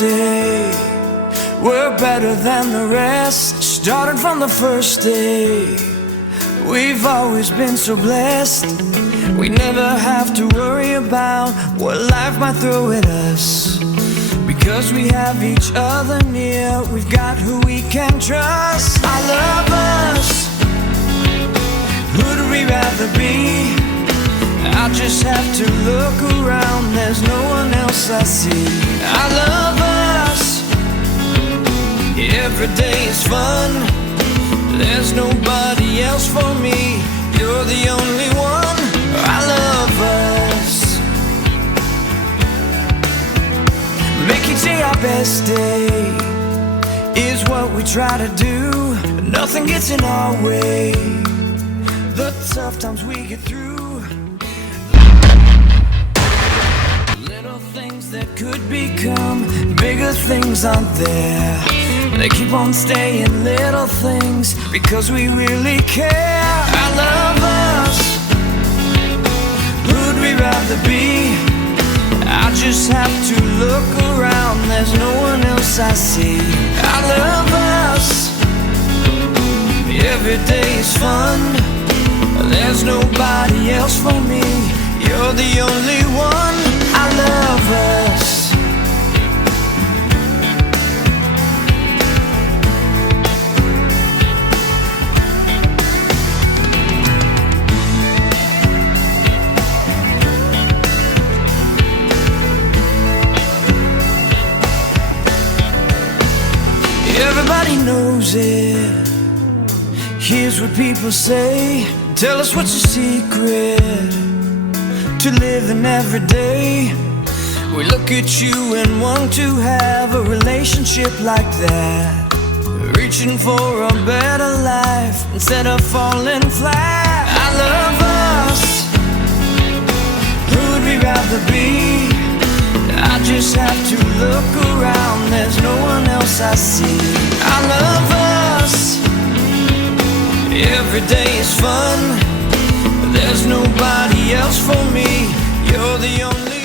day. We're better than the rest, starting from the first day. We've always been so blessed. We never have to worry about what life might throw at us, because we have each other near. We've got who we can trust. I love us. Who'd we rather be? I just have to look around, there's no one else I see. I love us. Every day is fun. There's nobody else for me. You're the only one. I love us. Make each day our best day is what we try to do. Nothing gets in our way. The tough times we get through. Little things that could become bigger things aren't there. They keep on staying little things because we really care. I love us. Who'd we rather be? I just have to look around, there's no one else I see. I love us. Every day is fun. There's nobody else for me. You're the only one. I love us. Everybody knows it. Here's what people say. Tell us what's your secret to living every day. We look at you and want to have a relationship like that, reaching for a better life instead of falling flat. I love us. Who'd we rather be? I just have to look around, there's no one else I see. I love us. Every day is fun. There's nobody else for me. You're the only